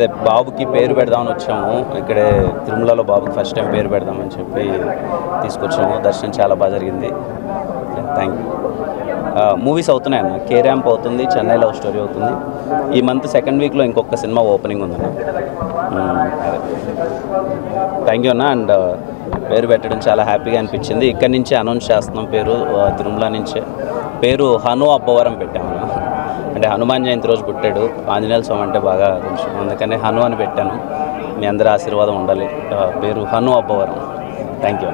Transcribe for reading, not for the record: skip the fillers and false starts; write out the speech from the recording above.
అదే బాబుకి పేరు పెడదామని వచ్చాము. ఇక్కడే తిరుమలలో బాబుకి ఫస్ట్ టైం పేరు పెడదామని చెప్పి తీసుకొచ్చాము. దర్శనం చాలా బాగా జరిగింది. Thank you. మూవీస్ అవుతున్నాయి అన్న. కే ర్యాంప్ అవుతుంది, చెన్నై లవ్ స్టోరీ అవుతుంది. ఈ మంత్ సెకండ్ వీక్లో ఇంకొక సినిమా ఓపెనింగ్ ఉందన్న. థ్యాంక్ యూ అన్న. అండ్ పేరు పెట్టడం చాలా హ్యాపీగా అనిపించింది. ఇక్కడి నుంచే అనౌన్స్ చేస్తున్నాం పేరు, తిరుమల నుంచే. పేరు హను అబ్బవరం పెట్టాము. అంటే హనుమాన్ జయంతి రోజు పుట్టాడు. ఆంజనేయ స్వామి అంటే బాగా కొంచెం, అందుకనే హను అని పెట్టాను. మీ అందరి ఆశీర్వాదం ఉండాలి. పేరు హను అబ్బవరం. Thank you.